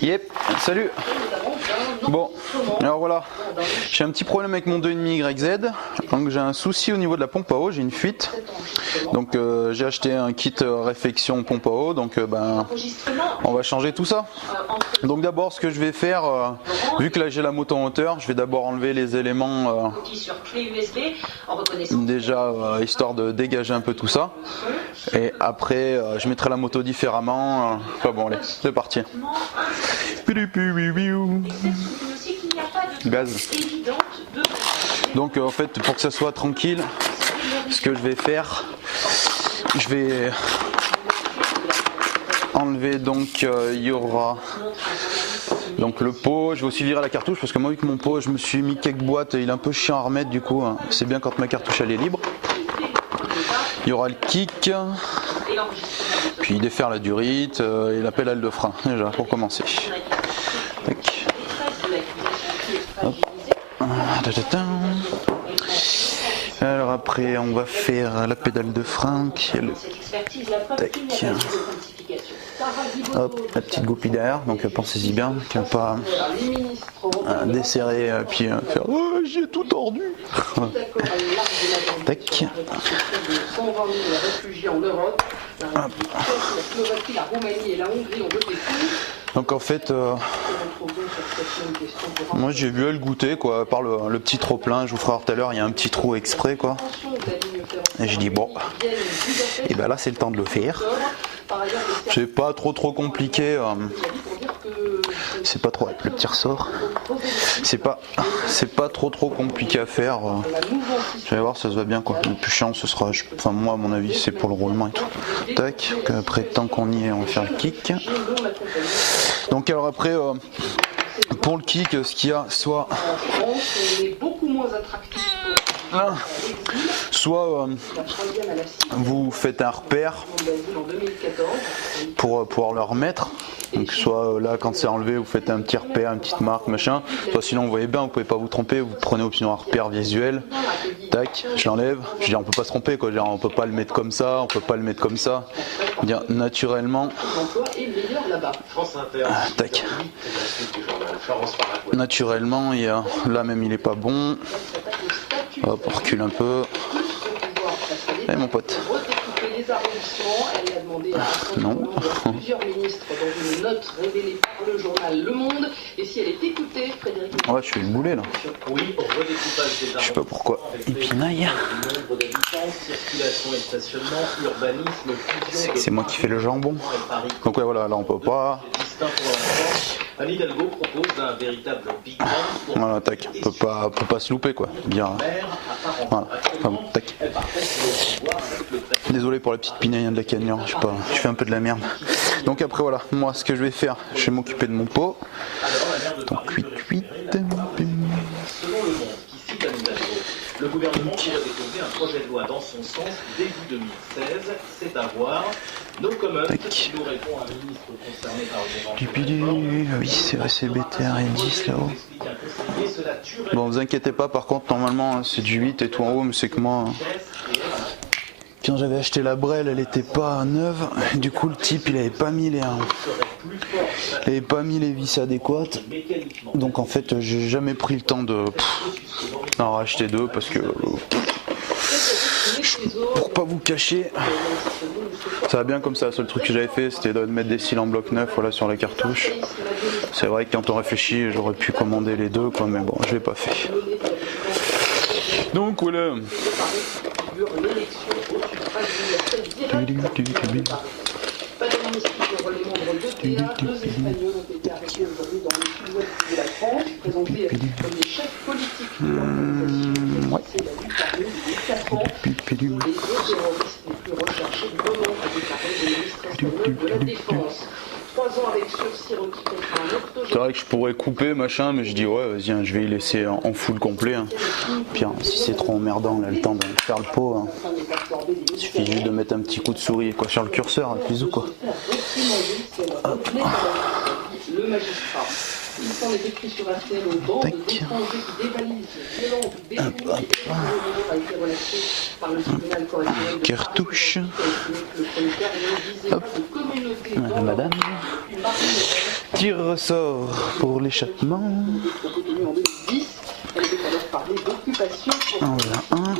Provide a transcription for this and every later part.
Yep, salut. Bon, alors voilà, j'ai un petit problème avec mon 2,5 YZ, donc j'ai un souci au niveau de la pompe à eau, j'ai une fuite. Donc j'ai acheté un kit réflexion pompe à eau, donc on va changer tout ça. Donc d'abord ce que je vais faire, vu que là j'ai la moto en hauteur, je vais d'abord enlever les éléments déjà histoire de dégager un peu tout ça. Et après je mettrai la moto différemment. Enfin bon allez, c'est parti. Gaz. Donc en fait pour que ça soit tranquille, ce que je vais faire, je vais enlever donc il y aura donc le pot, je vais aussi virer la cartouche parce que moi vu que mon pot je me suis mis quelques boîtes, il est un peu chiant à remettre du coup, c'est bien quand ma cartouche elle est libre. Il y aura le kick, puis défaire la durite et la pédale de frein déjà pour commencer. Tac. Hop. Alors après on va faire la pédale de frein qui est le tac. Hop, la petite goupille derrière, donc pensez-y bien, qu'il n'y a pas desserrer puis faire oh, j'ai tout tordu. Tac. Hop. Donc en fait, moi j'ai vu le goûter quoi, par le petit trop plein, je vous ferai voir tout à l'heure, il y a un petit trou exprès quoi. Et je dis bon, et ben là c'est le temps de le faire. C'est pas trop compliqué, c'est pas trop avec le petit ressort. C'est pas trop compliqué à faire. Vous allez voir, ça se va bien quoi. Le plus chiant ce sera, enfin moi à mon avis c'est pour le roulement et tout. Tac, après tant qu'on y est on va faire le kick. Donc alors après pour le kick ce qu'il y a soit vous faites un repère pour pouvoir le remettre. Donc soit là quand c'est enlevé vous faites un petit repère, une petite marque machin, soit sinon vous voyez bien vous pouvez pas vous tromper, vous prenez option un repère visuel, tac, je l'enlève, je dis on peut pas se tromper quoi, on peut pas le mettre comme ça, on peut pas le mettre comme ça, dire naturellement, tac, naturellement il y a, là même il est pas bon, hop on recule un peu, et mon pote. Non. Ouais, je fais le boulet là. Je sais pas pourquoi il pinaille. C'est moi qui fais le jambon. Donc ouais voilà, là on peut pas. Voilà, tac, on peut pas se louper quoi. Bien. Voilà, enfin bon, tac. Désolé pour la petite pinaille de la camion, je sais pas, je fais un peu de la merde. Donc après voilà, moi ce que je vais faire, je vais m'occuper de mon pot. Donc 8. Le gouvernement pourrait déposer un projet de loi dans son sens début 2016, c'est à voir. No comment, qui nous répond un ministre concerné par le gouvernement. Oui, c'est vrai, c'est BTR et 10 là-haut. Bon, vous inquiétez pas, par contre, normalement, c'est du 8 et tout en haut, mais c'est que moi, quand j'avais acheté la brelle, elle était pas neuve. Du coup, le type, il avait pas mis les vis adéquates. Donc en fait, j'ai jamais pris le temps de en racheter deux parce que pour pas vous cacher, ça va bien comme ça. Le seul truc que j'avais fait, c'était de mettre des cils en bloc neuf, voilà, sur la cartouche. C'est vrai que quand on réfléchit, j'aurais pu commander les deux, quoi, mais bon, je l'ai pas fait. Donc voilà. C'est vrai que je pourrais couper machin, mais je dis ouais vas-y hein, je vais y laisser en full complet hein. Puis si c'est trop emmerdant, on a le temps de faire le pot hein. Il suffit juste de mettre un petit coup de souris quoi sur le curseur, hein, plus ou quoi. Hop. Il s'en est écrit sur un ciel aux bandes d'étrangers qui dévalisent, violentent, détruisent, et a été relaté par le tribunal correctionnel de cartouche. Hop. Madame. Tir ressort pour l'échappement. En voilà un.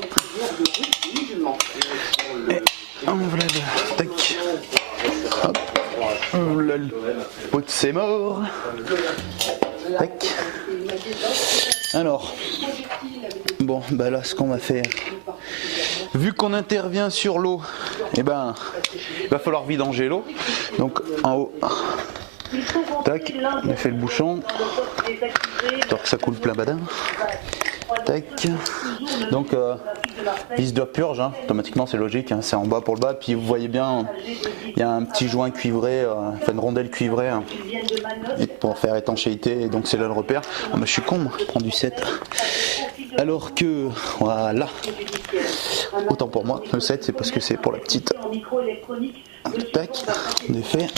Et en voilà deux. Tac. Hop. Là, le pot c'est mort. Tac. Alors. Bon, bah là, ce qu'on va faire. Vu qu'on intervient sur l'eau, eh ben, il va falloir vidanger l'eau. Donc en haut. Tac, on a fait le bouchon. Histoire que ça coule plein badin. Tac. Donc vis de purge, hein. Automatiquement c'est logique, hein. C'est en bas pour le bas. Puis vous voyez bien, il y a un petit joint cuivré, enfin une rondelle cuivrée, hein, pour faire étanchéité. Et donc c'est là le repère. Ah, bah, je suis con, moi. Je prends du 7. Alors que, voilà, autant pour moi, le 7 c'est parce que c'est pour la petite. Tac, en effet.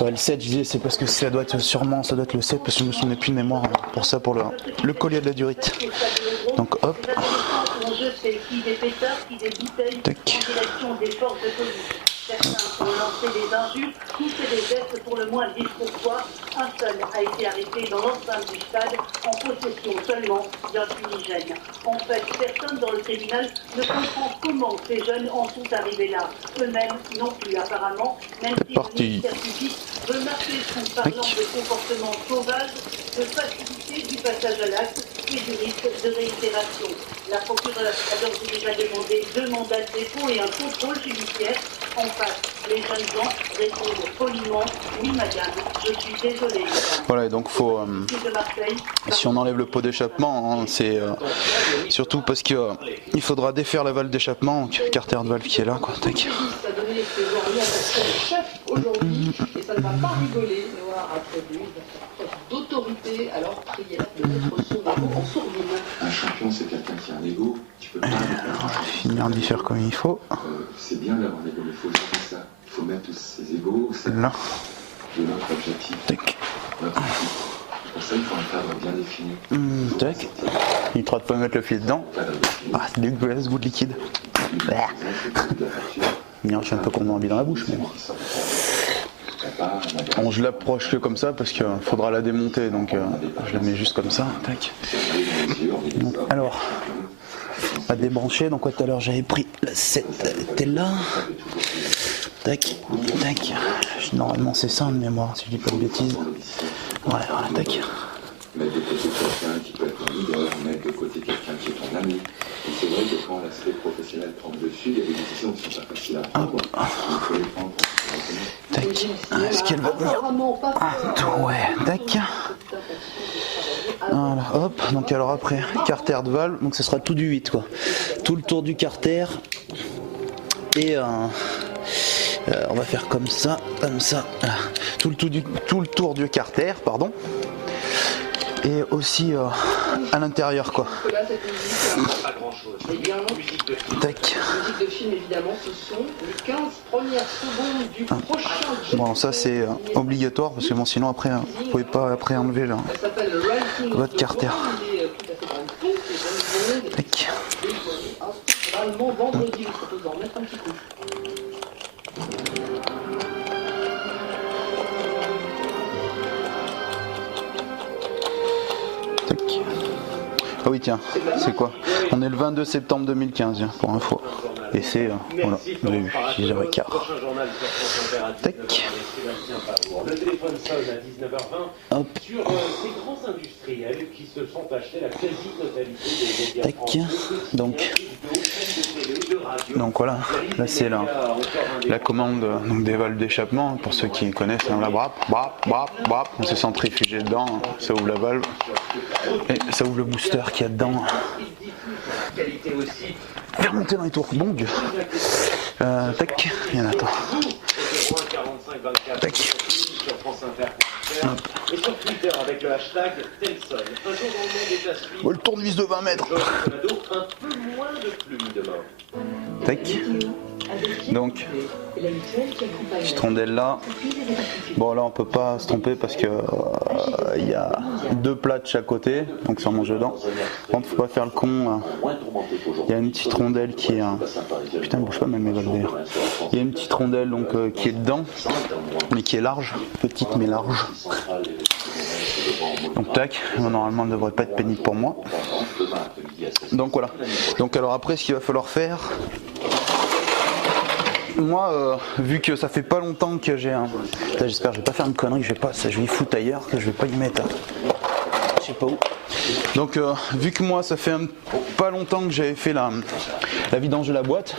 Ouais, le 7, je disais, c'est parce que ça doit être sûrement, ça doit être le 7 parce que je me souviens plus de mémoire pour ça, pour le collier de la durite. Donc hop. Tac. Certains ont lancé des injures, poussé des gestes pour le moins discourtois. Un seul a été arrêté dans l'enceinte du stade en possession seulement d'un fumigène. En fait, personne dans le tribunal ne comprend comment ces jeunes en sont arrivés là. Eux-mêmes non plus apparemment, même si le ministère public veut marquer son parlant de comportement sauvage, de facilité du passage à l'acte et du risque de réitération. La procureure a d'ores et déjà demandé 2 mandats de dépôt et un contrôle judiciaire. En face, les jeunes gens répondent poliment « Oui madame, je suis désolée ». Voilà, donc faut, si on enlève le pot d'échappement, hein, c'est surtout parce que il faudra défaire la valve d'échappement, carter de valve qui est là, quoi. Tac. Et ça ne va pas rigoler, d'autorité, alors prière de mettre son ego en sourdine. Un champion, c'est quelqu'un qui a un ego. Tu peux pas. On va finir d'y faire comme il faut. C'est bien d'avoir un ego, mais il faut gérer ça. Il faut mettre tous ces égos là. De notre objectif. Tac. Pour ça, il faut un cadre bien défini. Tac. Il ne de pas mettre le fil dedans. Ah, c'est dégueulasse, goût de liquide. Je suis un peu comme un billet dans la bouche, mais bon. Bon, je l'approche comme ça parce qu'il faudra la démonter, donc je la mets juste comme ça. Tac. Donc, alors, on va débrancher. Donc tout à l'heure j'avais pris la 7, elle était là. Tac, tac. Normalement c'est ça de mémoire, si je dis pas de bêtises. Ouais, voilà, tac. Mettre de côté quelqu'un qui peut être un leader, mettre de côté quelqu'un qui est ton ami. Et c'est vrai que quand l'aspect professionnel prend le dessus, il y a des décisions qui sont pas faciles à prendre. Il faut les prendre pour se tac. Est-ce qu'elle va venir? Ouais, tac. Voilà, hop. Donc alors après, carter de valve, donc ce sera tout du 8 quoi. Tout le tour du carter. Et on va faire comme ça, tout le tour du carter, pardon. Et aussi à l'intérieur quoi. Tac. Bon ça c'est obligatoire parce que bon sinon après vous pouvez pas après enlever là, votre carter. Tac. Tac. Ah oui tiens, c'est quoi? On est le 22 septembre 2015 hein, pour info. Et c'est, voilà, vous avez vu, 6h15. Tac. Le téléphone sonne à 19h20 hop. Sur ces grands industriels qui se sont achetés la quasi-totalité des médias tac. Donc voilà, là c'est la commande donc des valves d'échappement, pour ceux qui connaissent, hein, la brap, on se centrifuge dedans, ça ouvre la valve et ça ouvre le booster qu'il y a dedans. Faire monter dans les tours, bon Dieu. Tac, il y en a attends. Tac. Et sur Twitter avec le hashtag Telson. Un jour dans le monde est à suivre. Le tournevis de 20 mètres. Un peu moins de plumes demain. Tac. Donc, petite rondelle là. Bon là on peut pas se tromper parce que il y a 2 plats de chaque côté, donc ça mange dedans. Par contre, faut pas faire le con. Il y a une petite rondelle qui est... Putain, bouge pas même mes balles d'ailleurs. Il y a une petite rondelle donc qui est dedans, mais qui est large, petite mais large. Donc tac, normalement elle ne devrait pas être pénible pour moi. Donc voilà. Donc alors après ce qu'il va falloir faire, moi vu que ça fait pas longtemps que j'ai un... Putain, j'espère que je vais pas faire une connerie, je vais y foutre ailleurs, que je vais pas y mettre. Je sais pas où. Donc vu que moi ça fait pas longtemps que j'avais fait la vidange de la boîte,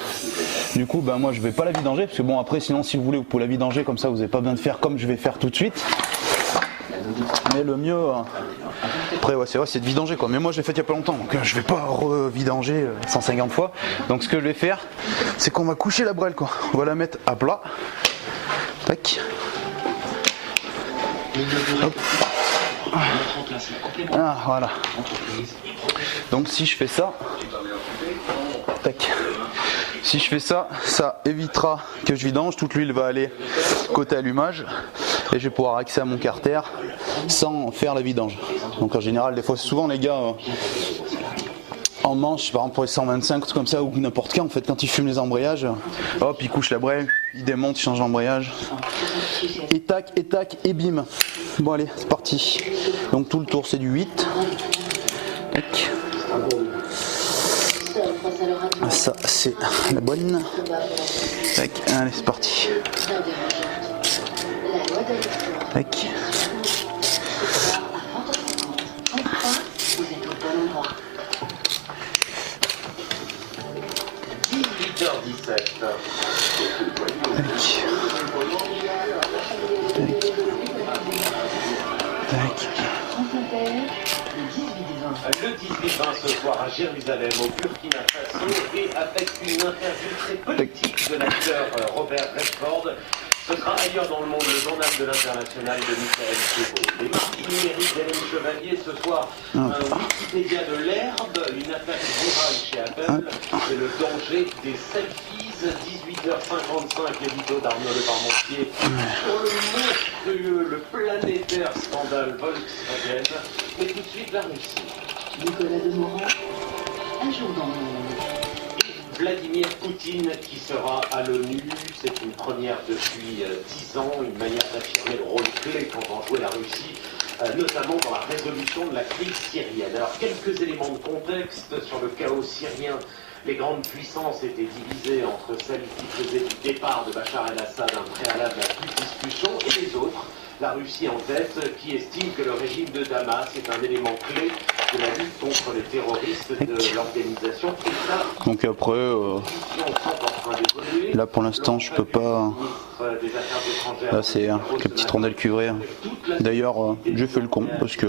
du coup ben moi je vais pas la vidanger, parce que bon après sinon si vous voulez vous pouvez la vidanger comme ça, vous n'avez pas besoin de faire comme je vais faire tout de suite. Mais le mieux, après ouais, c'est vrai, c'est de vidanger quoi. Mais moi je l'ai fait il y a pas longtemps, donc je vais pas revidanger 150 fois. Donc ce que je vais faire, c'est qu'on va coucher la brêle quoi. On va la mettre à plat. Tac. Hop. Ah voilà. Donc si je fais ça, tac. Si je fais ça, ça évitera que je vidange, toute l'huile va aller côté allumage et je vais pouvoir accéder à mon carter sans faire la vidange. Donc en général, des fois, souvent les gars en manche, par exemple pour les 125, tout comme ça, ou n'importe quand, en fait, quand ils fument les embrayages, hop, ils couchent la brêle, ils démontent, ils changent l'embrayage, et tac, et bim. Bon allez, c'est parti. Donc tout le tour c'est du 8. Tac. Ça c'est la bonne. Tac, allez c'est parti. Tac. Le 18-20 ce soir à Jérusalem, au Burkina Faso, et avec une interview très politique de l'acteur Robert Redford. Ce sera ailleurs dans le monde, le journal de l'international de Michael Thibault. Les marques numériques d'Hélène Chevalier ce soir, un Wikipédia de l'herbe, une attaque virale chez Apple, c'est le danger des selfies. 18h55, l'édito d'Arnaud Le Parmentier sur le monstrueux, le planétaire scandale Volkswagen. Mais tout de suite la Russie. Nicolas Demorand, un jour dans le monde. Vladimir Poutine qui sera à l'ONU, c'est une première depuis 10 ans, une manière d'affirmer le rôle clé qu'entend jouer la Russie, notamment dans la résolution de la crise syrienne. Alors quelques éléments de contexte sur le chaos syrien. Les grandes puissances étaient divisées entre celles qui faisaient du départ de Bachar el-Assad un préalable à toute discussion et les autres, la Russie en tête, qui estime que le régime de Damas est un élément clé de la lutte contre les terroristes de l'organisation État. Donc après, là pour l'instant je peux pas. Là c'est la petite rondelle cuvrée. D'ailleurs j'ai fait le con parce que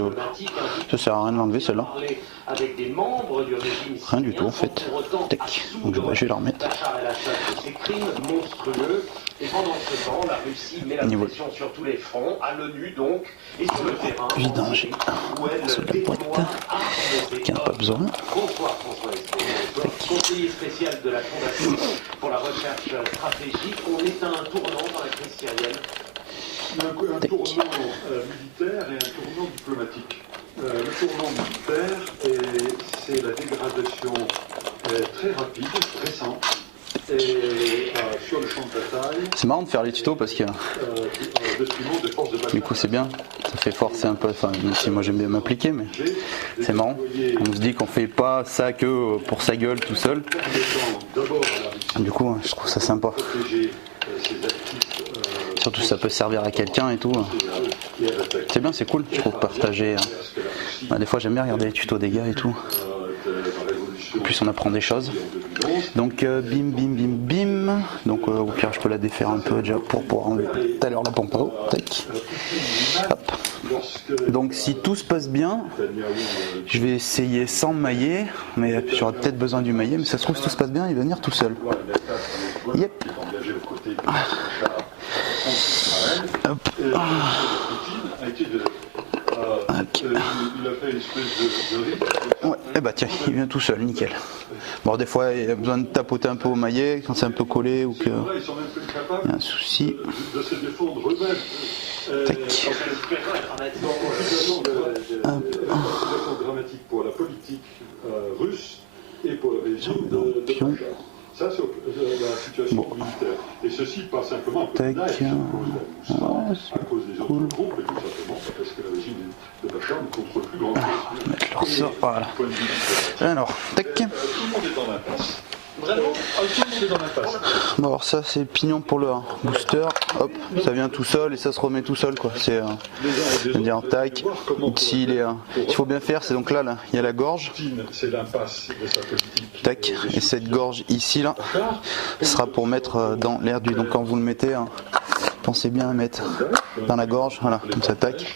ça sert à rien de l'enlever celle-là. Rien du tout en fait. Tac. Donc je vais la remettre. Et pendant ce temps, la Russie met la pression sur tous les fronts, à l'ONU donc, et sur le terrain, vidanger. Sur la boîte, qui n'a pas besoin. Bonsoir François Esposito, conseiller spécial de la Fondation pour la recherche stratégique. On est à un tournant dans la crise syrienne. Un tournant militaire et un tournant diplomatique. Le tournant militaire, c'est la dégradation très rapide, récente. Et sur le champ de bataille. C'est marrant de faire les tutos parce que du coup c'est bien, ça fait forcer un peu, enfin même si moi j'aime bien m'appliquer, mais c'est marrant. On se dit qu'on fait pas ça que pour sa gueule tout seul. Du coup je trouve ça sympa. Surtout ça peut servir à quelqu'un et tout. C'est bien, c'est cool, je trouve, partager. Des fois j'aime bien regarder les tutos des gars et tout. En plus on apprend des choses. Donc bim bim bim bim. Donc au pire je peux la défaire un peu déjà pour pouvoir enlever tout à l'heure la pompe à eau. Tac. Hop. Donc si tout se passe bien, je vais essayer sans mailler, mais j'aurai peut-être besoin du maillet, mais ça se trouve si tout se passe bien il va venir tout seul. Yep. Hop. Okay. Ouais, et bah tiens, il vient tout seul, nickel. Bon, des fois il y a besoin de tapoter un peu au maillet quand c'est un peu collé ou que Ils sont même plus il y capables a un souci. de se défendre eux-mêmes. Tac. La situation dramatique pour la politique russe et pour le régime de Bachar. Ça, c'est la situation militaire. Et ceci, pas simplement à cause d'Aïch, à cause des autres groupes, mais tout simplement parce que le régime de Bachar ne contrôle plus grand-chose. Mettre leur sort, voilà. Alors, tac. Tout le monde est en impasse. Vraiment, tout le monde est en impasse. Bon, alors ça c'est le pignon pour le booster, hop, ça vient tout seul et ça se remet tout seul quoi. C'est dire tac. Ici il faut bien faire, c'est donc là il y a la gorge. C'est l'impasse de sa politique. Tac, et cette gorge ici là, sera pour mettre dans l'air du. Donc quand vous le mettez, pensez bien à mettre dans la gorge, voilà, comme ça tac.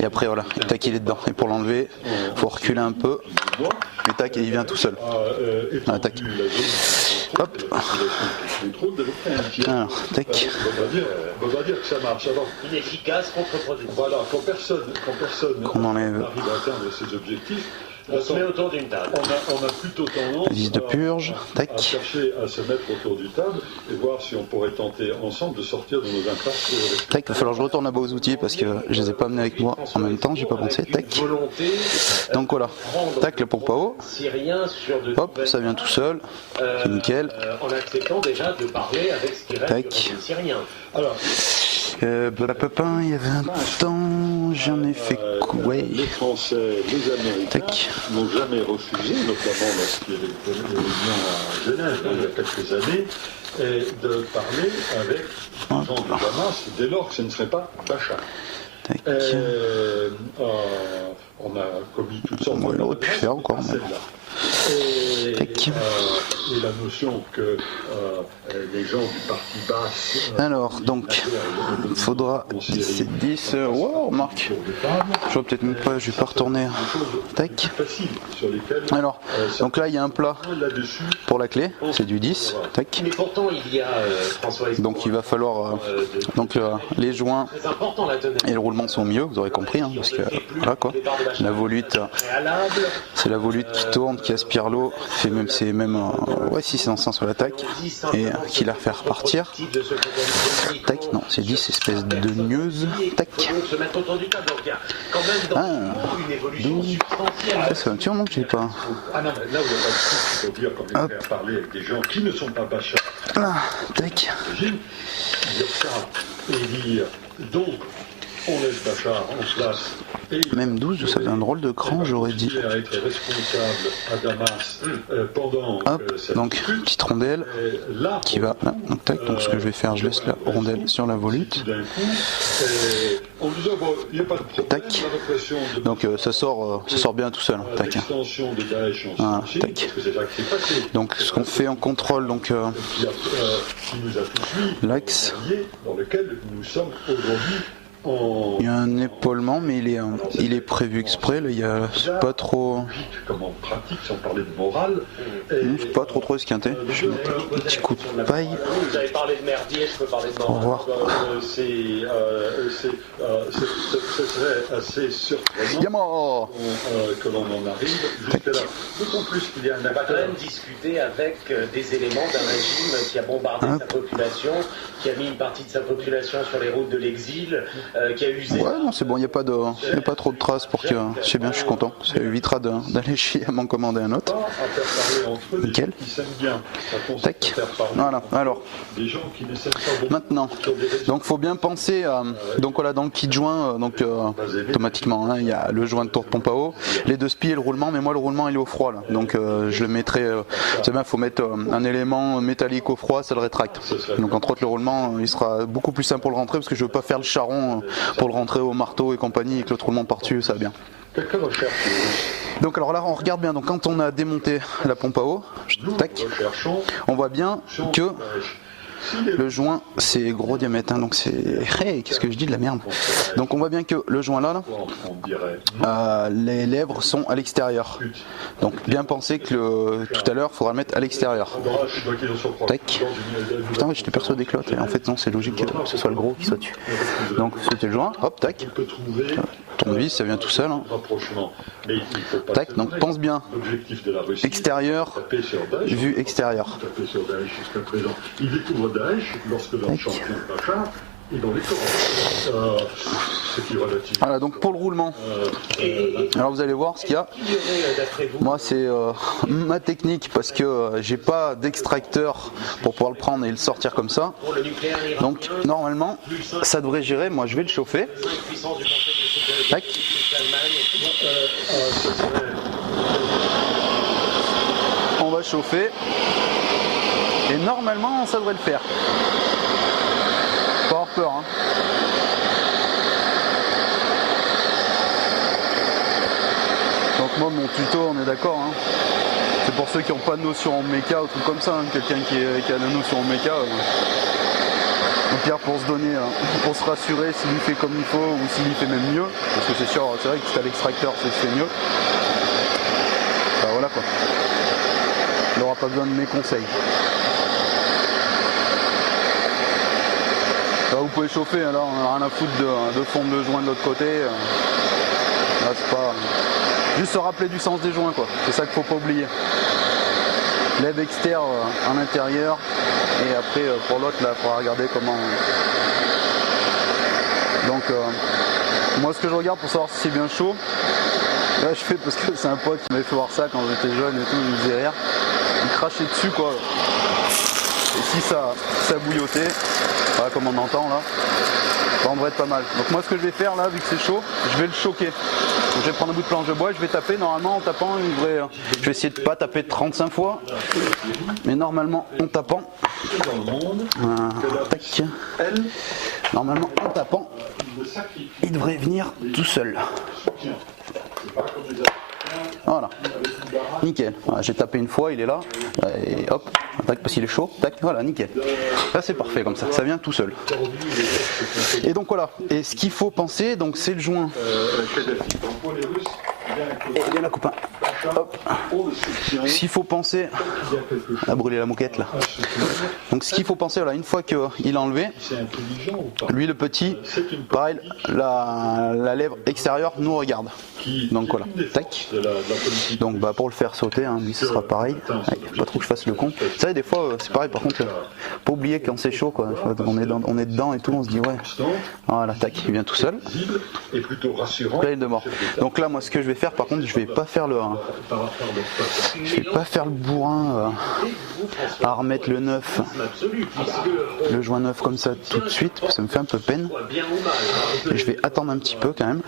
Et après voilà, tac il est dedans. Et pour l'enlever, faut reculer un peu. Et tac, et il vient tout seul. Voilà, tac. Hop. Alors, tac. On va dire que ça marche. Alors, Inefficace, contre-productif. voilà, quand personne Qu'on enlève. arrive à atteindre ses objectifs, On se met autour d'une table. on a plutôt tendance Vis de purge, tac. à chercher à se mettre autour du table et voir si on pourrait tenter ensemble de sortir de nos impasses. Tac, il va falloir que je retourne à bas aux outils parce que je les ai pas amenés avec moi en même temps, j'ai pas pensé. Tac. Donc voilà, tac, le pompe à eau. Hop, ça vient tout seul. C'est nickel. En acceptant déjà de parler avec ce qui reste Tac. du Syrien. Alors, Blapapin, il y avait un temps, j'en ai fait quoi? les Français, les Américains Tac. n'ont jamais refusé, notamment lorsqu'il y avait une réunion à Genève il y a quelques années, de parler avec les gens de Hamas dès lors que ce ne serait pas Bachar. Tac. On a commis toutes sortes Bon, il aurait pu faire encore, mais bon. Tac. Et la notion que les gens du parti basse. Alors, donc, il faudra 10. Wow, remarque. Je vois peut-être même pas, je vais pas retourner. Tac. Alors, donc là, il y a un plat pour la clé, c'est du 10. Tac. Mais pourtant, il y a François. Donc, il va falloir. Donc, les joints et le roulement sont mieux, vous aurez compris, hein, parce que voilà quoi. La volute, c'est la volute qui tourne, qui aspire l'eau, c'est même ouais, si c'est dans le sens sur l'attaque et qui la fait repartir. Tac, non, c'est 10 espèces de gneuses. Tac. Ah, 12. Ça c'est un petit moment que j'ai pas. Ah non, là où il n'y a pas de souci, il faut dire, comme il faut parler avec des gens qui ne sont pas Bachar. Ah, tac. Dire ça et dire donc on laisse Bachar en place. Même 12, ça fait un drôle de cran, j'aurais dit. Il a été responsable à Damas pendant. Hop, donc petite rondelle qui va là. Donc, tac, donc ce que je vais faire, je laisse la rondelle sur la volute. D'un coup, on nous a, bon, il n'y a pas de problème. Tac. La répression de Donc ça sort bien tout seul. Tac. l'extension de Daesh en Voilà, Syrie, tac. parce que c'est là que c'est passé. Donc ce qu'on fait en contrôle, donc Qui nous a tous mis l'axe. dans lequel nous sommes aujourd'hui. Il y a un épaulement, mais il est prévu exprès. Là, il y a c'est pas trop. Comme en pratique, sans parler de morale. C'est pas trop esquinté. Je vais mettre un petit coup de paille Vous avez parlé de merdier, je peux parler de pour voir. Ce serait assez surprenant Yamo. que l'on en arrive jusqu'à là. D'autant plus qu'il y a un On va quand acteur. même discuter avec des éléments d'un régime qui a bombardé sa population, qui a mis une partie de sa population sur les routes de l'exil, qui a usé. Ouais, non, c'est bon, il n'y a pas trop de traces pour que. Je sais bien, je suis content. Ça évitera d'aller chier à m'en commander un autre. Nickel. Tac. Voilà, alors. Maintenant, donc faut bien penser à. Donc voilà, dans le kit joint, automatiquement, hein, il y a le joint de tour de pompe à eau, les deux spies et le roulement, mais moi le roulement il est au froid là. Donc je le mettrai. C'est bien, il faut mettre un élément métallique au froid, ça le rétracte. Donc entre autres, le roulement il sera beaucoup plus simple pour le rentrer parce que je veux pas faire le charron pour le rentrer au marteau et compagnie et que l'autre roulement par-dessus, ça va bien. Donc alors là on regarde bien, donc quand on a démonté la pompe à eau, tac, on voit bien que le joint c'est gros diamètre, hein, donc c'est... Hey, qu'est-ce que je dis de la merde. Donc on voit bien que le joint là, les lèvres sont à l'extérieur. Donc bien penser que tout à l'heure il faudra le mettre à l'extérieur. Tac. Putain ouais, j'étais persuadé que l'autre, en fait non, c'est logique que ce soit le gros qui soit dessus. Donc c'était le joint, hop, tac. Tournevis, ça vient tout seul. Hein. Tac, donc pense bien. Extérieur, vue extérieure. Il découvre Daesh lorsque leur champion Bachar est dans les corps. Voilà, donc pour le roulement, alors vous allez voir ce qu'il y a. Moi c'est ma technique parce que j'ai pas d'extracteur pour pouvoir le prendre et le sortir comme ça. Donc normalement ça devrait gérer. Moi je vais le chauffer. Tac. On va chauffer et normalement ça devrait le faire. Pas avoir peur hein. Donc moi mon tuto on est d'accord hein. C'est pour ceux qui n'ont pas de notion en méca ou truc comme ça hein. Quelqu'un qui a la notion en méca donc hier pour se donner, pour se rassurer s'il fait comme il faut ou s'il fait même mieux, parce que c'est sûr, c'est vrai que si t'as l'extracteur c'est mieux. Bah voilà quoi. Il n'aura pas besoin de mes conseils. Là vous pouvez chauffer, hein, là on n'a rien à foutre de fondre le joint de l'autre côté. Là c'est pas. Juste se rappeler du sens des joints quoi, c'est ça qu'il faut pas oublier. Lève externe à l'intérieur et après pour l'autre là il faudra regarder comment. Donc moi ce que je regarde pour savoir si c'est bien chaud, là je fais parce que c'est un pote qui m'avait fait voir ça quand j'étais jeune et tout, il me faisait rire, il crachait dessus quoi. Et si ça bouillotait, voilà comme on entend là, ça devrait être pas mal. Donc moi ce que je vais faire là, vu que c'est chaud, je vais le choquer. Donc, je vais prendre un bout de planche de bois, je vais taper, normalement en tapant, je vais essayer de pas taper 35 fois, mais normalement en tapant, tac, normalement en tapant, il devrait venir tout seul. Voilà, nickel. Voilà, j'ai tapé une fois, il est là, et hop, tac, parce qu'il est chaud, tac, voilà, nickel. Là c'est parfait comme ça vient tout seul. Et donc voilà, et ce qu'il faut penser, donc c'est le joint. Et bien la copain. Hop. Ce qu'il faut penser, à brûler la moquette là. Donc ce qu'il faut penser, voilà, une fois qu'il est enlevé, lui le petit, pareil, la lèvre extérieure nous regarde. Donc voilà, tac. Donc bah pour le faire sauter, hein, lui ce sera pareil. Ouais, pas trop que je fasse le con. Vous savez des fois c'est pareil par contre, pas oublier quand c'est chaud quoi. On est dedans et tout, on se dit ouais. Voilà, tac, il vient tout seul. Là il de mort. Donc là moi ce que je vais faire par contre, je vais pas faire le bourrin à remettre le neuf, le joint neuf comme ça tout de suite, ça me fait un peu peine. Et je vais attendre un petit peu quand même.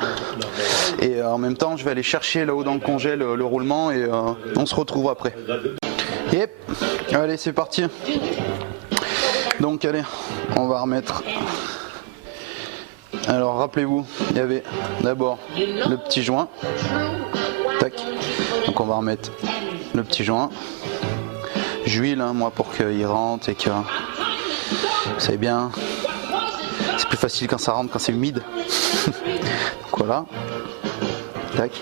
Et en même temps je vais aller chercher là-haut dans le congèle le roulement et on se retrouve après. Yep. Allez c'est parti. Donc allez, on va remettre. Alors rappelez-vous, il y avait d'abord le petit joint. Tac. Donc on va remettre le petit joint. J'huile hein, moi pour qu'il rentre et que c'est bien. C'est plus facile quand ça rentre, quand c'est humide. Donc voilà. Tac.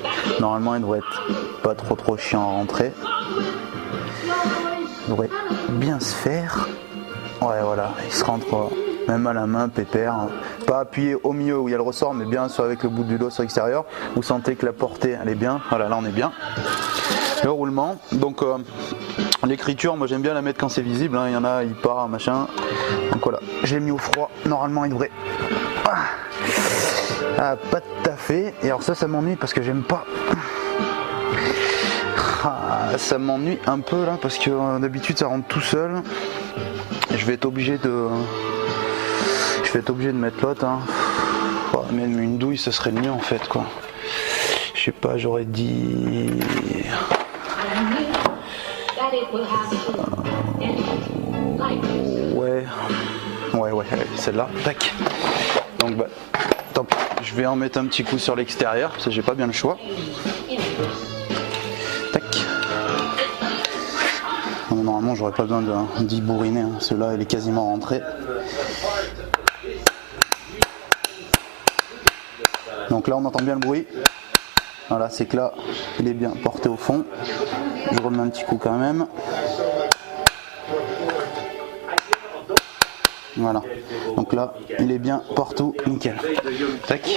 Normalement il devrait être pas trop chiant à rentrer. Il devrait bien se faire. Ouais voilà, il se rentre même à la main, pépère. Pas appuyé au milieu où il y a le ressort, mais bien soit avec le bout du dos sur l'extérieur. Vous sentez que la portée elle est bien. Voilà, là on est bien. Le roulement. Donc l'écriture, moi j'aime bien la mettre quand c'est visible. Hein. Il y en a, il part, machin. Donc voilà, je l'ai mis au froid. Normalement il devrait. Ah, pas tout à fait. Et alors ça m'ennuie parce que j'aime pas. Ah, ça m'ennuie un peu là parce que d'habitude ça rentre tout seul. Je vais être obligé de mettre l'autre. Hein. Oh, même une douille, ce serait le mieux en fait quoi. Je sais pas, j'aurais dit. Ouais, celle-là. Tac. Donc bah, tant pis. Je vais en mettre un petit coup sur l'extérieur parce que j'ai pas bien le choix. Tac. normalement j'aurais pas besoin d'y bourriner, hein. Celui-là il est quasiment rentré. Donc là on entend bien le bruit. Voilà, c'est que là il est bien porté au fond. Je remets un petit coup quand même. Voilà, donc là il est bien partout, nickel. Tac.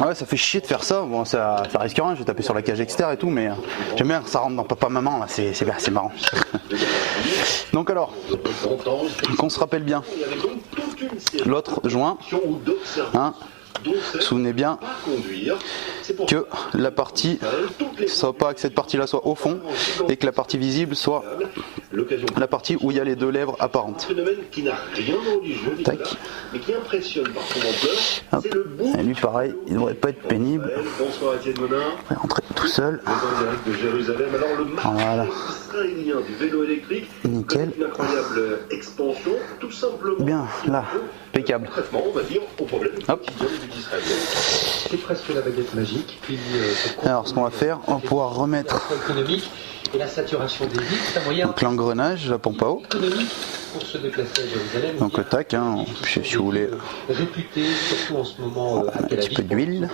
Ah ouais, ça fait chier de faire ça, bon ça risque rien, je vais taper sur la cage externe et tout, mais j'aime bien que ça rentre dans papa maman là, c'est marrant. Donc alors, qu'on se rappelle bien, l'autre joint, hein, souvenez bien que la partie, pas que cette partie-là soit au fond et que la partie visible soit la partie où il y a les deux lèvres apparentes. Tac. Hop. Et lui pareil, il devrait pas être pénible. Il va rentrer tout seul. Voilà. Nickel. Bien, là, impeccable. Hop. C'est presque la baguette magique. Puis, alors ce qu'on va faire, on va pouvoir remettre et la saturation des vies, c'est un moyen donc l'engrenage, la pompe à eau. économique pour se déplacer à Jérusalem. Donc le tac, hein, si vous voulez réputé, surtout en ce moment à un Tel petit Aviv. peu d'huile.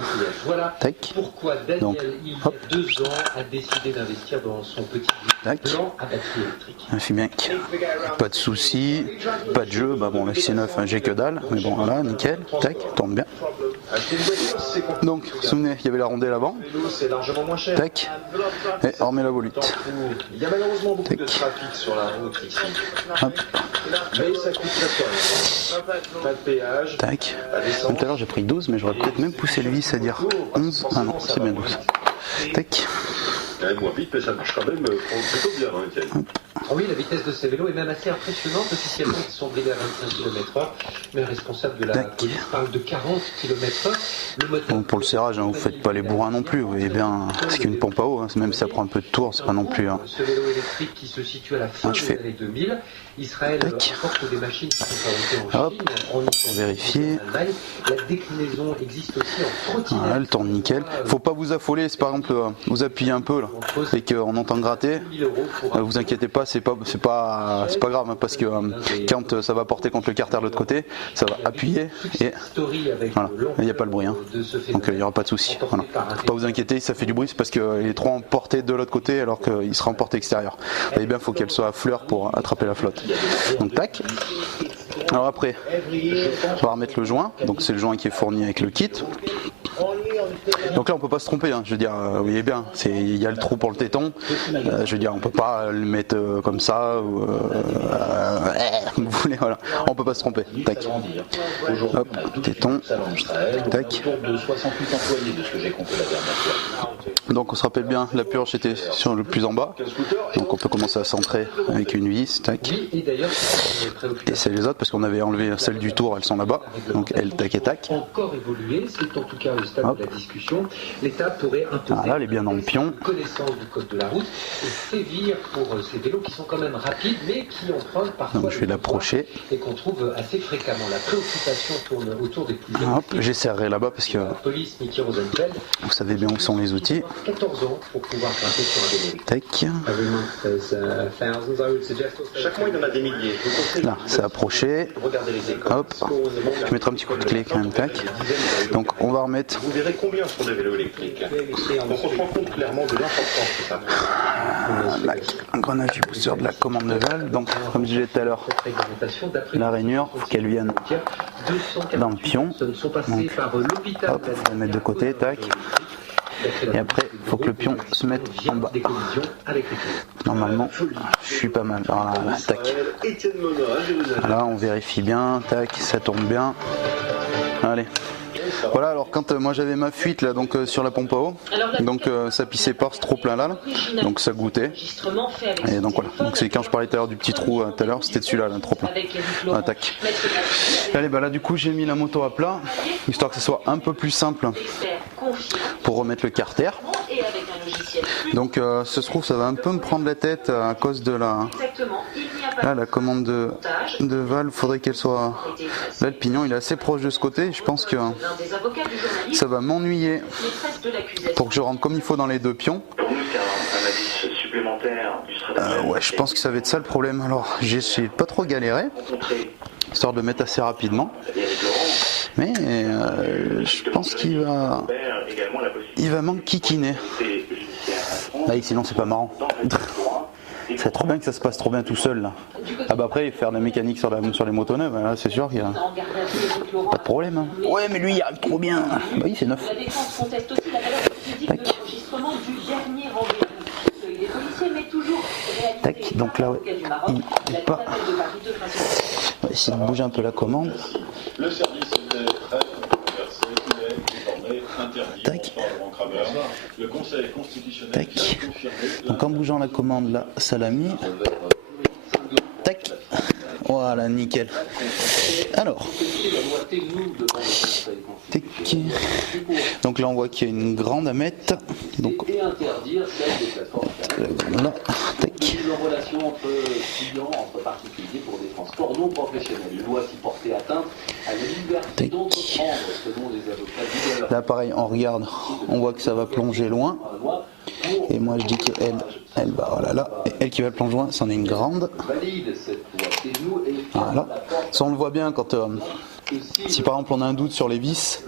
Voilà Tac. pourquoi Daniel, Donc, il y a hop. 2 ans, a décidé d'investir dans son petit Tac. blanc à batterie électrique. Un FIMEC, pas de soucis, pas de jeu, bah bon le C9 hein, j'ai que dalle, mais bon voilà, nickel, tac, tourne bien. Donc, vous vous souvenez, il y avait la rondelle avant, C'est largement moins cher. tac, et on remet la volute. Il y a malheureusement beaucoup de Tac. trafic sur la route ici. Hop, Mais ça coûte très cher. Pas de péage. tac. Comme tout à l'heure j'ai pris 12, mais j'aurais peut-être même poussé le vis à dire 11. Ah non, c'est bien 12. Tac. Moins vite, mais ça marche quand même plutôt bien, hein, Étienne. Ah oui, la vitesse de ces vélos est même assez impressionnante. Officiellement, ils sont bridés à 25 km/h. Mais le responsable de la Tac. police parle de 40 km/h. Le moteur. Bon, pour le serrage, hein, vous faites pas les bourrins non plus, vous voyez bien, c'est qu'une pompe à eau, hein, même si ça prend un peu de tour, c'est pas non plus. Hein. Ce vélo électrique qui se situe à la fin Ah, je des fais. années 2000. Israël Tac. importe des machines qui sont fabriquées en Hop. Chine, en Italie, Vérifier. en Allemagne. La déclinaison existe aussi en trottinette. Voilà, elle tourne nickel. Faut pas vous affoler, si par exemple vous appuyez un peu là et qu'on entend gratter, 1000 € pour un vous inquiétez pas, c'est pas grave hein, parce que quand ça va porter contre le carter de l'autre côté, ça va appuyer et story avec voilà, il n'y a pas le bruit. Hein. de ce Donc phénomène. il n'y aura pas de souci. Voilà. Faut pas vous inquiéter, si ça fait du bruit, c'est parce qu'il est trop emporté de l'autre côté alors qu'il sera emporté extérieur. Et bien, il faut qu'elle soit à fleur pour attraper la flotte. Donc tac. Alors après, on va remettre le joint. Donc c'est le joint qui est fourni avec le kit. Donc là on peut pas se tromper, hein. Je veux dire, vous voyez bien, il y a le trou pour le téton, je veux dire on peut pas le mettre comme ça, ou, comme vous voulez, voilà, on peut pas se tromper, tac, hop, téton, tac, de 68 employés de ce que j'ai compté la dernière fois. donc on se rappelle bien, la purge était sur le plus en bas, donc on peut commencer à centrer avec une vis, tac, Oui, et d'ailleurs, c'est une et préoccupation c'est les autres parce qu'on avait enlevé celles du tour, elles sont là-bas, donc elles tac et tac, encore évolué, c'est en tout cas au stade Hop. de la discussion. L'État pourrait imposer voilà, elle est bien dans le pion. une connaissance du code de la route et sévir pour ces vélos qui sont quand même rapides mais qui empruntent parfois donc je vais le l'approcher. trottoir et qu'on trouve assez fréquemment. La préoccupation tourne autour des plus jeunes. Hop, j'essaierai là-bas parce que La police Mickey Rosenfeld vous savez bien où sont les outils, 14 ans pour pouvoir grimper sur un vélo. tac, Chaque mois, il y en a des milliers. Je vous conseille là c'est approché, de regarder les écoles. hop, je mettrai un petit coup de clé quand même, tac, donc on va remettre Vous verrez combien sont des vélos électriques. Donc on se rend compte clairement de l'importance que ça prend. l'engrenage du booster de la commande de valve, donc comme je disais tout à l'heure, la rainure, faut qu'elle vienne dans le pion, donc hop, on va le mettre de côté, tac, et après il faut que le pion se mette en bas, normalement je suis pas mal, voilà, tac, Étienne Mona à Jérusalem. là on vérifie bien, tac, ça tourne bien, allez. Voilà, alors quand moi j'avais ma fuite là, donc sur la pompe à eau, donc ça pissait pas ce trop plein là, donc ça goûtait, et donc voilà, donc c'est quand je parlais tout à l'heure du petit trou tout à l'heure, c'était celui-là, là, trop plein. Tac. Allez, bah là du coup j'ai mis la moto à plat, histoire que ce soit un peu plus simple pour remettre le carter. Donc ça se trouve ça va un peu me prendre la tête à cause de la commande de valve, faudrait qu'elle soit, là le pignon il est assez proche de ce côté, je pense que ça va m'ennuyer pour que je rentre comme il faut dans les deux pions. supplémentaire du stratagème. Ouais, je pense que ça va être ça le problème. Alors, j'ai essayé de pas trop galérer, histoire de le mettre assez rapidement. Mais je pense qu'il va m'enquiquiner. Ah, sinon c'est pas marrant. C'est trop bien que ça se passe trop bien tout seul là. Ah bah après faire de la mécanique sur les motos neuves, là c'est sûr qu'il y a pas de problème. Hein. Ouais mais lui il arrive trop bien. Bah oui c'est neuf. Tac. Tac, donc là ouais, il est pas. On va essayer de bouger un peu la commande. Le service était très controversé, il est désormais interdit. Tac. Le Conseil constitutionnel Tac. Donc en bougeant la commande là, ça l'a mis. Tac. Voilà, nickel. Alors. Tac. Donc là on voit qu'il y a une grande à mettre. Donc là. Tac. Tac. Là pareil, on regarde, on voit que ça va plonger loin. Et moi je dis qu'elle va voilà là, et elle qui va plonger loin, c'en est une grande. Voilà. Ça on le voit bien quand si par exemple on a un doute sur les vis.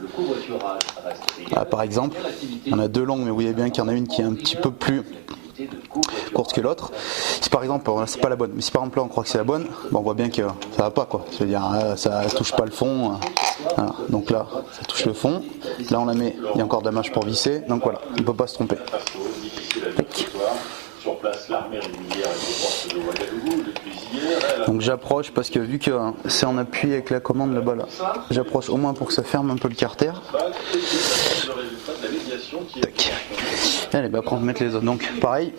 Là, par exemple, on a deux longues, mais vous voyez bien qu'il y en a une qui est un petit peu plus courte que l'autre. Si par exemple, c'est pas la bonne, mais si par exemple là on croit que c'est la bonne, bon, on voit bien que ça va pas quoi. C'est-à-dire ça touche pas le fond. Voilà. Donc là, ça touche le fond. Là on la met, il y a encore de la mâche pour visser. Donc voilà, on peut pas se tromper. Tac. Donc j'approche parce que vu que c'est en appui avec la commande là-bas là, j'approche au moins pour que ça ferme un peu le carter. Tac. Allez, bah après on va mettre les autres. Donc pareil,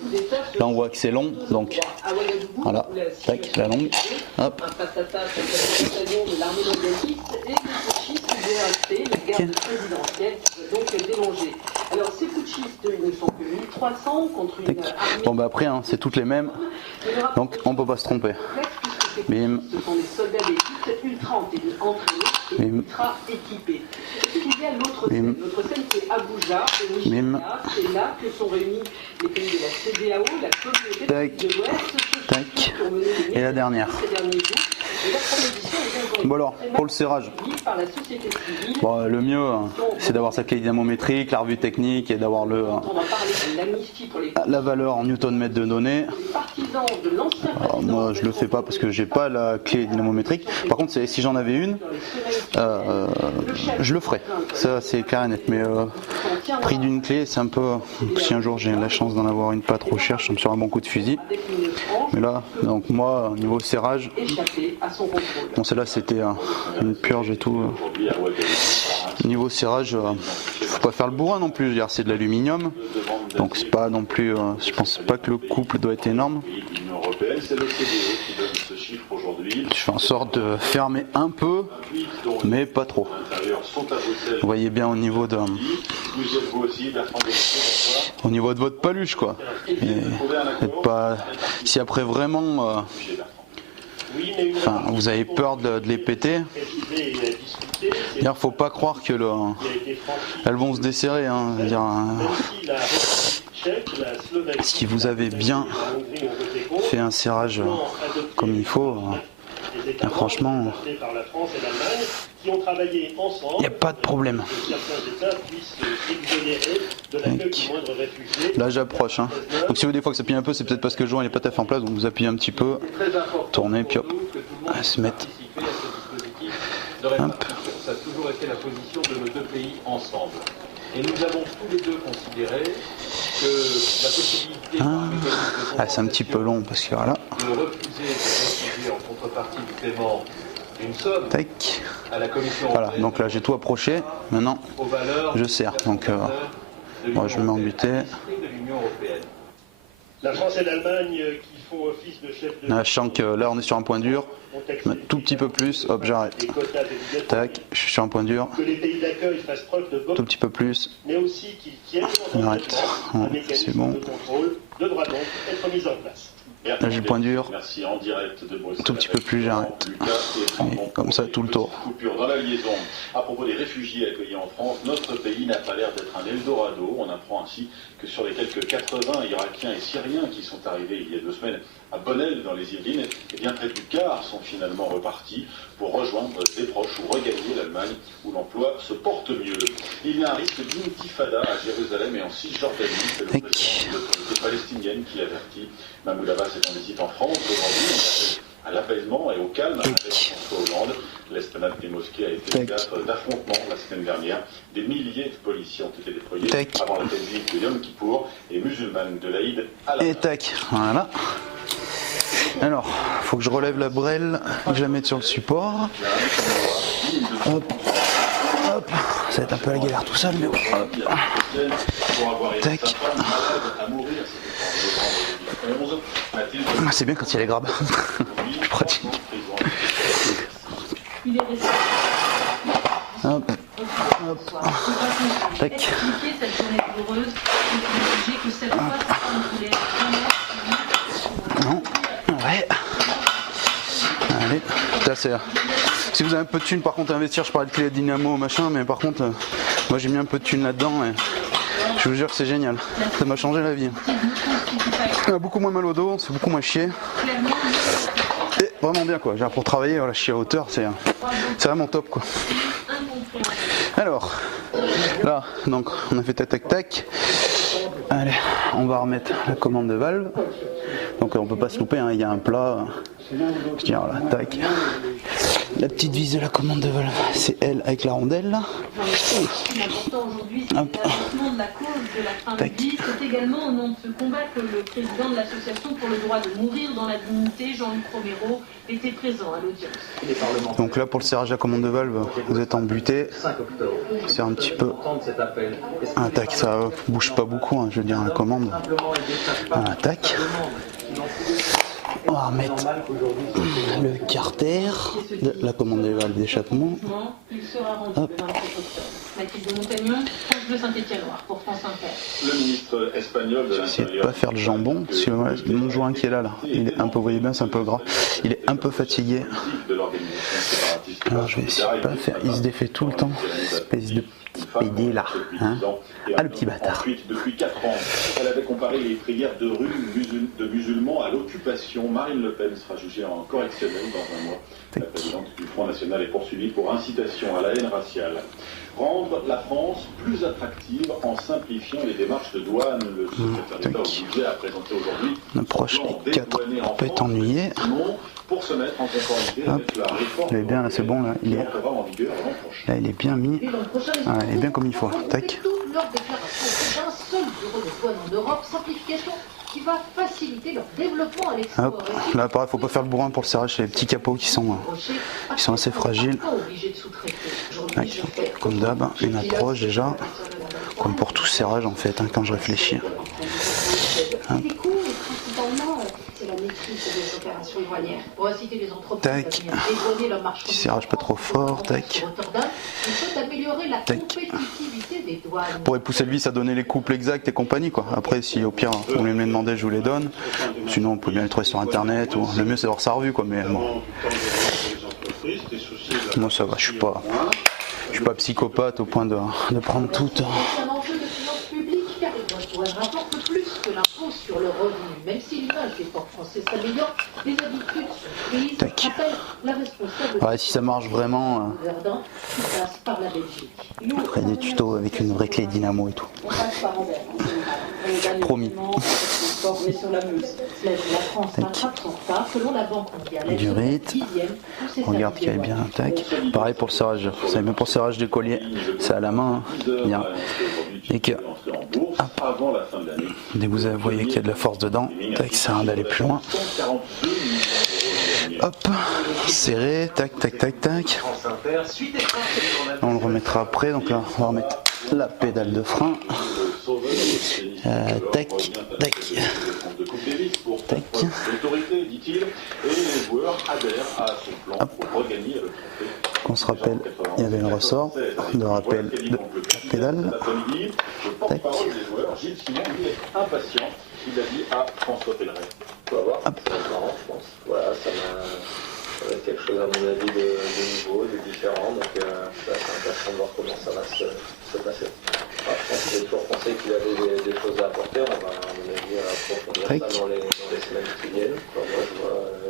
là on voit que c'est long, donc voilà, tac, la longue, hop. Okay. Bon bah après hein, c'est toutes les mêmes, donc on peut pas se tromper. Bim. Bim. Bim. Bim. Tac. Tac. Et la dernière. Bon alors, pour le serrage, bon, le mieux c'est d'avoir sa clé dynamométrique, la revue technique et d'avoir la valeur en newton-mètre de données. Alors, moi je le fais pas parce que j'ai pas la clé dynamométrique. Par contre si j'en avais une, je le ferais. Ça c'est clair et net. Mais prix d'une clé c'est un peu. Si un jour j'ai la chance d'en avoir une pas trop chère, je tombe sur un bon coup de fusil. Mais là, donc moi niveau serrage, bon celle-là c'était une purge et tout. Niveau serrage, faut pas faire le bourrin non plus. Je veux dire, c'est de l'aluminium, donc c'est pas non plus. Je pense pas que le couple doit être énorme. Je fais en sorte de fermer un peu, mais pas trop. Vous voyez bien au niveau de votre paluche quoi. Et pas, si après vraiment vous avez peur de les péter, faut pas croire que elles vont se desserrer. Hein. Si vous avez bien fait un serrage comme il faut, franchement, il n'y a pas de problème. Là j'approche. Hein. Donc si vous des fois que ça plie un peu, c'est peut-être parce que le joint n'est pas tout à fait en place, donc vous appuyez un petit peu, tournez, puis hop, se mettre. Hop. Ça a toujours été la position de nos deux pays ensemble. Et nous avons tous les deux considéré que la possibilité c'est un petit peu long parce que voilà. De refuser en contrepartie du paiement d'une somme tac. À la Commission voilà, donc là j'ai tout approché. Maintenant je serre. Donc moi je me mets en butée. La France et l'Allemagne qui font office de chef de... Là, je sens que là on est sur un point dur. Je mets tout petit peu plus, hop j'arrête. Tac, je suis sur un point dur. Que les pays d'accueil fassent preuve de bonne... Tout petit peu plus. Mais aussi qu'ils tiennent on arrête. un mécanisme c'est bon. de contrôle devra donc être mis en place. Là j'ai le point dur, Merci en direct de Bruxelles. un tout petit peu plus, j'arrête. Et comme ça tout le tour. Coupure dans la liaison. À propos des réfugiés accueillis en France, notre pays n'a pas l'air d'être un Eldorado. On apprend ainsi que sur les quelques 80 Irakiens et Syriens qui sont arrivés il y a 2 semaines à Bonnel dans les Yvelines, eh bien près du quart sont finalement repartis pour rejoindre des proches ou regagner l'Allemagne où l'emploi se porte mieux. Il y a un risque d'intifada à Jérusalem et en Cisjordanie. C'est le président de l'autorité palestinienne qui avertit. Mahmoud Abbas est en visite en France aujourd'hui. On appelle à l'apaisement et au calme avec François Hollande. L'esplanade des mosquées a été le théâtre d'affrontements la semaine dernière. Des milliers de policiers ont été déployés avant la visite de Yom Kippour et musulmane de l'Aïd à la Et tac, voilà. Alors, faut que je relève la brelle, que je la mette sur le support. Hop, hop, ça va être un peu la galère tout seul, mais hop. Tac. Ah, c'est bien quand il y a les grabes. Plus pratique. Hop, hop, tac. Non, ouais. Allez, là c'est. Si vous avez un peu de thunes par contre à investir, je parlais de clé dynamo machin, mais par contre, moi j'ai mis un peu de thunes là-dedans et je vous jure que c'est génial. Ça m'a changé la vie. On a beaucoup moins mal au dos, c'est beaucoup moins chier. Et vraiment bien quoi. Pour travailler, voilà, chier à hauteur, c'est vraiment top quoi. Alors, là, donc on a fait tac tac tac. Allez, on va remettre la commande de valve. Donc on peut pas se louper, hein, il y a un plat. Je dirais là, tac. La petite vis de la commande de valve, c'est elle avec la rondelle là. Hop. Tac. C'est également au nom de ce combat que le président de l'association pour le droit de mourir dans la dignité, Jean-Luc Romero, était présent à l'audience. Donc là pour le serrage de la commande de valve, vous êtes embuté. C'est un petit peu. Ah, tac, ça bouge pas beaucoup, hein, je veux dire la commande. Voilà, tac. On va remettre le carter de la commande des valves d'échappement. Hop. Le ministre espagnol de J'essaie de pas faire le jambon, parce que voilà, mon joint qui est là, il est un peu, vous voyez bien, c'est un peu gras. Il est un peu fatigué. Alors je vais essayer de pas faire, il se défait tout le temps, espèce de PD là, hein. Ah le petit bâtard. Ensuite, depuis 4 ans, elle avait comparé les prières de rue de musulmans à l'occupation. Marine Le Pen sera jugée en correctionnel dans un mois. La présidente du Front National est poursuivie pour incitation à la haine raciale. Rendre la France plus attractive en simplifiant les démarches de douane. Le secrétaire d'État au budget a présenté aujourd'hui. On approche les 4, on peut être ennuyé. Pour se mettre en conformité avec la réforme. Il est bien là, c'est bon là, il est bien mis. Ah, il est bien comme il faut. Tac. Leur déclaration d'un seul bureau de douane en Europe, simplification qui va faciliter leur développement à l'export. Hop, là pareil, faut pas faire le bourrin pour le serrage, c'est les petits capots qui sont assez fragiles. Tac, comme d'hab, une approche déjà, comme pour tout serrage en fait, hein, quand je réfléchis. Hop. Tac, petit serrage pas trop fort, tac. Tac. Pour pousser le vis à donner les couples exacts et compagnie quoi. Après si au pire vous voulez me les demander je vous les donne. Sinon on peut bien les trouver sur internet ou le mieux c'est d'avoir sa revue quoi mais bon. Moi ça va, je suis pas psychopathe au point de prendre tout. Elle rapporte plus que l'impôt sur le revenu, même si l'image des ports français s'améliore, les habitudes sont prises. Rappelle la responsable. Ouais, si ça marche vraiment, Verdun, qui passe par la Belgique. je ferai des tutos avec une vraie clé dynamo et tout. On passe par Anvers. Promis. Sur la Meuse. La France rattrape son retard selon la Banque mondiale. Du rythme. Regarde qu'il y a bien un tac. Pareil pour le serrage. Vous savez, même pour le serrage des colliers, c'est à la main. Bien. Et que dès que vous voyez qu'il y a de la force dedans, tac, ça sert d'aller plus loin. Hop, serré, tac, tac, tac, tac. On le remettra après, donc là, on va remettre la pédale de frein. Tac, tac, tac. Hop. Qu'on se rappelle, il y avait le ressort de rappel de pédale. Cet après-midi, le porte-parole des joueurs, Gilles Simon, lui est impatient. Il a dit à François Pellerin. On va voir, ça va être marrant, je pense. Voilà, ça va être quelque chose à mon avis de nouveau, de différent, donc je suis assez impatient de voir comment ça va se passer. Alors, je pense que j'ai toujours pensé qu'il avait des choses à apporter, on va à mon avis approfondir ça dans les semaines qui viennent. Enfin, moi,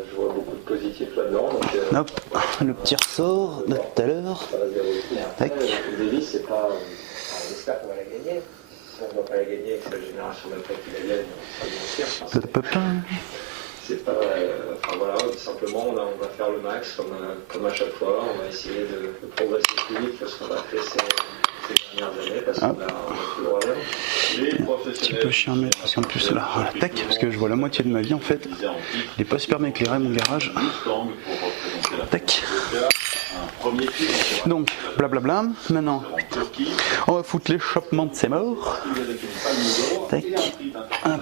je vois beaucoup de positifs là-dedans. Hop, le petit ressort de tout à l'heure. Tac. Le c'est pas... on espère qu'on va la gagner. Si on ne doit pas la gagner et que c'est la génération d'après qui la gagne, ça va mentir. C'est pas... enfin voilà, simplement là on va faire le max comme à chaque fois. On va essayer de progresser plus vite que ce qu'on a fait ces dernières années parce qu'on a plus le droit à un petit peu chiant mais parce qu'en plus là, voilà, tac, parce que je vois la moitié de ma vie en fait. Il n'est pas super bien éclairé mon garage. Tac. Donc, blablabla. Maintenant, on va foutre l'échappement de ces morts. Tac. Hop.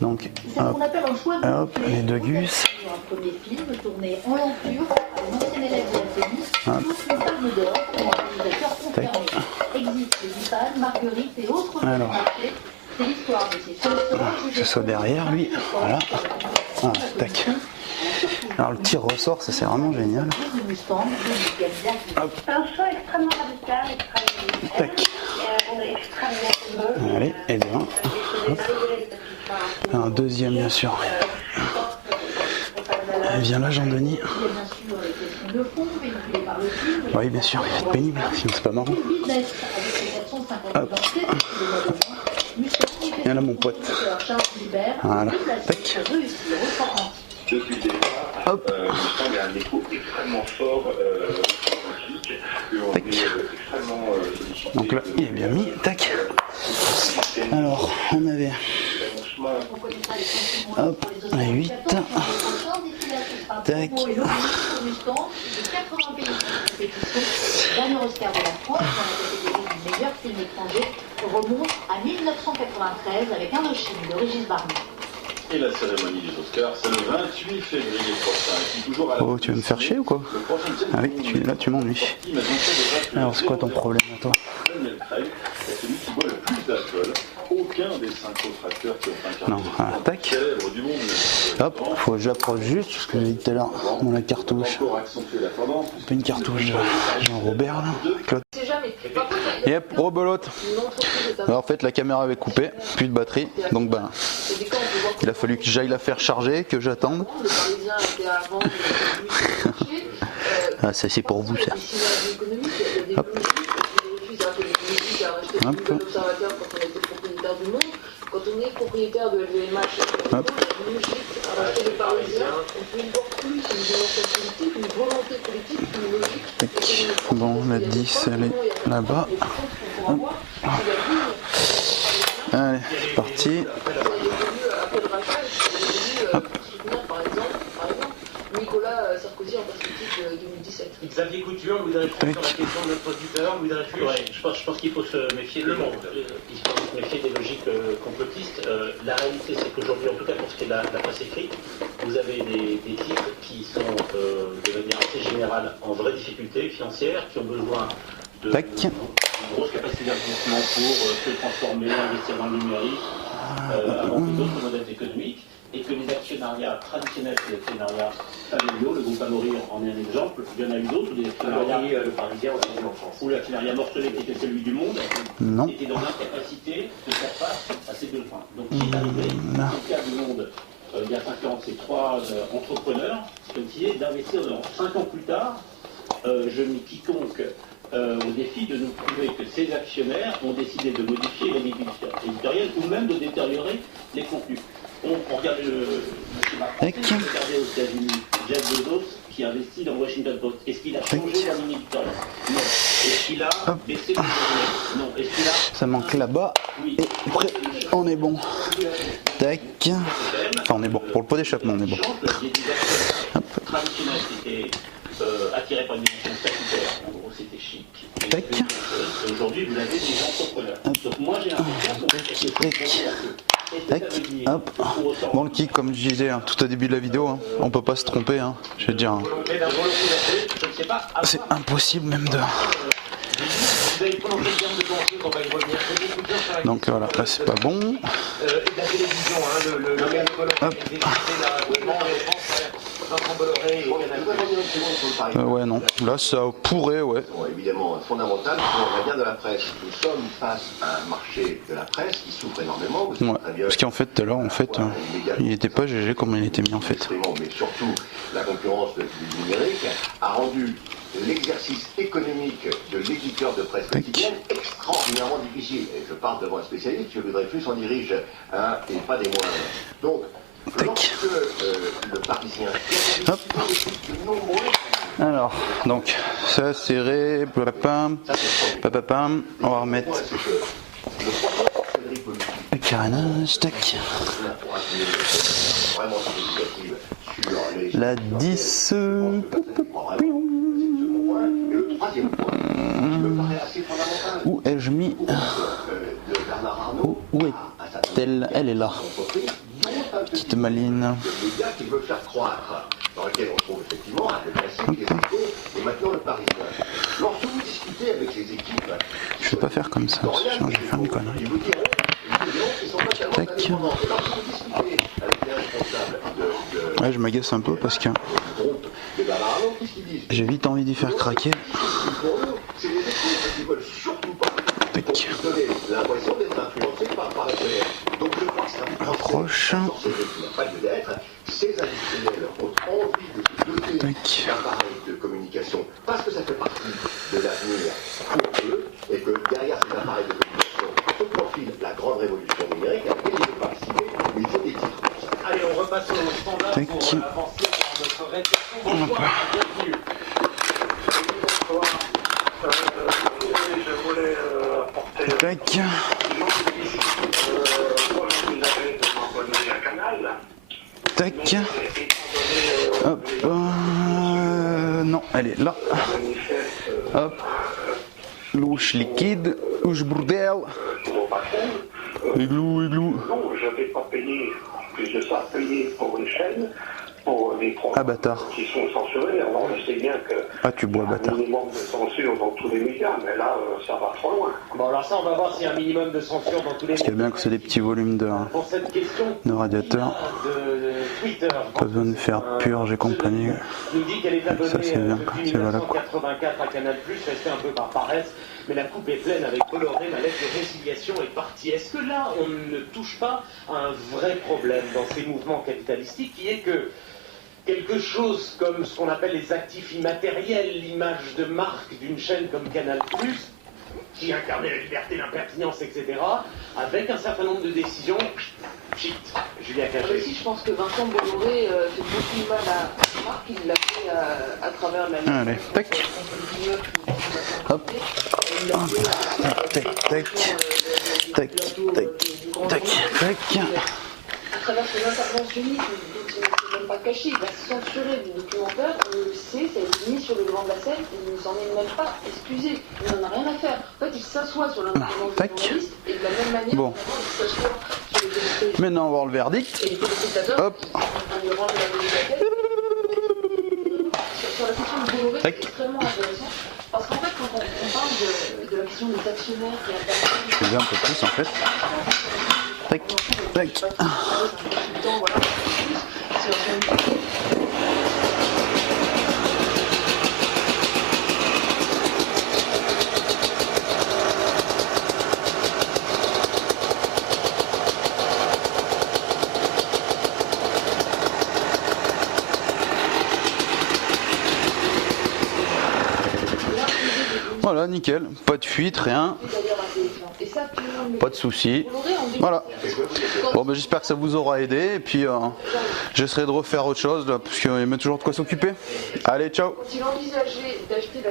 Donc, hop, les deux gus. Un premier film tourné en lenture, un ancien élève de la tennis, tous une palme d'or pour un réalisateur confirmé. Existe les Ipad, Marguerite et autres marchés. C'est l'histoire de ces solutions. Que ce soit derrière lui. Voilà. Ah, tac. Alors le petit ressort, ça c'est vraiment génial. Hop. extrêmement radical, extrêmement tac. On est extrêmement allez, et bien. Hop. Un deuxième bien sûr. Et vient là Jean-Denis. Oui bien sûr, il va être pénible, sinon c'est pas marrant. Hop. Et là mon pote. Voilà. Tac. Depuis le départ, il y a un écho extrêmement fort, extrêmement donc là, il est bien mis. Tac. Alors, on avait... Hop, la 8. Tac. Dernier Oscar de la France dans la catégorie du meilleur film étranger remonte à 1993 avec Indochine de Régis Barney. Et la cérémonie des Oscars, c'est le 28 février prochain. Et toujours à la oh, tu veux me faire chier ou quoi? Ah oui, là tu m'ennuies. Alors c'est quoi ton problème à toi? Daniel Craig est celui qui boit le plus d'alcool. Aucun des 5 autres acteurs qui ont incarné voilà, tac. célèbre du monde. Hop, faut que j'approche juste ce que j'ai dit tout à l'heure dans la cartouche. Pas une cartouche Jean-Robert là. Yep, rebelote. Alors en fait la caméra avait coupé, plus de batterie, donc ben il a fallu que j'aille la faire charger, que j'attende. Ah ça c'est pour vous ça. Hop. Hop. Quand on est propriétaire de LVMH, hop. chez les Parisiens, on peut y voir plus une dimension politique, une volonté politique, une logique. Bon, la 10 elle est là-bas. Hop. Allez, c'est parti. Hop. Nicolas Sarkozy en perspective 2017. Xavier Couture, vous avez répondu sur la question de notre auditeur, vous avez répondu. Je pense qu'il faut se méfier il faut se méfier des logiques complotistes. La réalité, c'est qu'aujourd'hui, en tout cas pour ce qui est de la presse écrite, vous avez des titres qui sont de manière assez générale en vraie difficulté financière, qui ont besoin de grosse capacité d'investissement pour se transformer, investir dans le numérique, avoir d'autres modèles économiques. Et que les actionnariats traditionnels, les actionnariats familiaux, le groupe Amaury en est un exemple, il y en a eu d'autres, des actionnariats le Parisien en France, où l'actionnariat morcelé qui était celui du monde, non. était dans l'incapacité de faire face à ces besoins. Donc qui est arrivé, dans le cas du monde, il y a 5 ans, ces 3 entrepreneurs, comme si d'investir dans 5 ans plus tard, je mets quiconque au défi de nous prouver que ces actionnaires ont décidé de modifier les lignes éditoriales ou même de détériorer les contenus. On regarde M. Macron, regardez aux États-Unis, Jeff Bezos qui investit dans Washington Post. Est-ce qu'il a changé la ligne éditoriale? Non. Est-ce qu'il a baissé le journal? Non. Est-ce qu'il a... Ça manque là-bas. Oui. Et après, on est bon. Tac. Enfin, on est bon. Pour le pot d'échappement, on est bon. Hop. Traditionnel, c'était attiré par une dimension statutaire. En gros, c'était chic. Tac. Aujourd'hui, vous avez des entrepreneurs. Donc moi, j'ai l'impression que tac, hop. Bon le kick comme je disais tout au début de la vidéo, hein, on peut pas se tromper, hein, je veux dire. C'est impossible même de... avez prononcé le terme de danseuse, on va y revenir. Donc voilà, là c'est pas bon. Et de la télévision, hein, le Canal Bolloré qui est décidé là, vraiment, et je pense à Vincent Bolloré et Canal. Ouais, non, là ça pourrait, ouais. Bon, évidemment fondamental pour l'avenir de la presse. Nous sommes face à un marché de la presse qui souffre énormément. Ouais, parce qu'en fait, tout à l'heure, en fait, il n'était pas GG comme il était mis en fait. Mais surtout, la concurrence du numérique a rendu l'exercice économique de l'éditeur de presse quotidienne extraordinairement difficile. Et je parle devant un spécialiste, je voudrais plus en dirige un et pas des moindres. Donc, lorsque le Parisien... Hop. Alors, donc, ça serré, papapam, papapam, on va remettre le carénage, tac. La 10. Où ai-je mis? Où est-elle? Elle est là. Petite maline. Qui veut faire croître, dans lequel on trouve effectivement un peu classique, les échos, et maintenant le Parisien. Lorsque vous discutez avec les équipes... Je vais pas faire comme ça, sinon je vais faire une connerie. Tac. Ouais, je m'agace un peu parce que j'ai vite envie d'y faire craquer. Tac. Approche. Ces industriels ont envie de se doter d'appareils de communication parce que ça fait partie de l'avenir pour eux et que derrière ces appareils de communication se profile la grande révolution numérique à laquelle ils veulent participer, mais il faut des titres pour ça. Allez, on repasse au standard pour avancer dans notre réflexion. Bonsoir, bienvenue. Je voulais apporter... Tac. Tac. Hop. Non, elle est là. Hop. Louche liquide. Ouche bordel. Igloo, igloo. Non, je ne vais pas payer plus de ça, payer pour une chaîne, pour des programmes qui sont censurés. Alors je sais bien que tu bois, bâtard. un minimum de censure dans tous les médias, mais là, ça va trop loin. Bon, alors ça, on va voir s'il y a un minimum de censure dans tous les médias. Parce qu'il y a bien que c'est des petits volumes de radiateurs. Pas besoin de faire purge et compagnie. Nous dit qu'elle est abonnée Ça c'est bien, depuis c'est valable. 1984 à Canal+, restée un peu par paresse, mais la coupe est pleine avec Bolloré, ma lettre de résiliation est partie. Est-ce que là, on ne touche pas à un vrai problème dans ces mouvements capitalistiques qui est que quelque chose comme ce qu'on appelle les actifs immatériels, l'image de marque d'une chaîne comme Canal+, qui incarnait la liberté, l'impertinence, etc., avec un certain nombre de décisions, shit, Julia Cagé. Si je pense que Vincent Bolloré fait beaucoup de mal à Marc, il l'a fait à travers la... Allez, tac. Hop. Tac, tac. Tac, tac. Tac, tac. À travers son interventionnisme, dont il ne s'est même pas caché, il va censurer du documentaire, on le sait, ça a été mis sur le devant de la scène, il ne s'en est même pas excusé, il n'en a rien à faire. En fait, il s'assoit sur l'indépendance du journaliste, et de la même manière, bon. il s'assoit sur les téléspectateurs. Maintenant, on va voir le verdict. Et les téléspectateurs, hop. on lui rend la tête. Sur la question de Bolloré, c'est extrêmement intéressant, parce qu'en fait, quand on parle de la question des actionnaires qui interviennent... Je vais un peu plus, en fait. Tac, tac. Voilà, nickel. Pas de fuite, rien. Pas de soucis. Voilà. Bon, ben, j'espère que ça vous aura aidé. Et puis, j'essaierai de refaire autre chose, là, parce qu'il y a toujours de quoi s'occuper. Allez, ciao. Il envisageait d'acheter la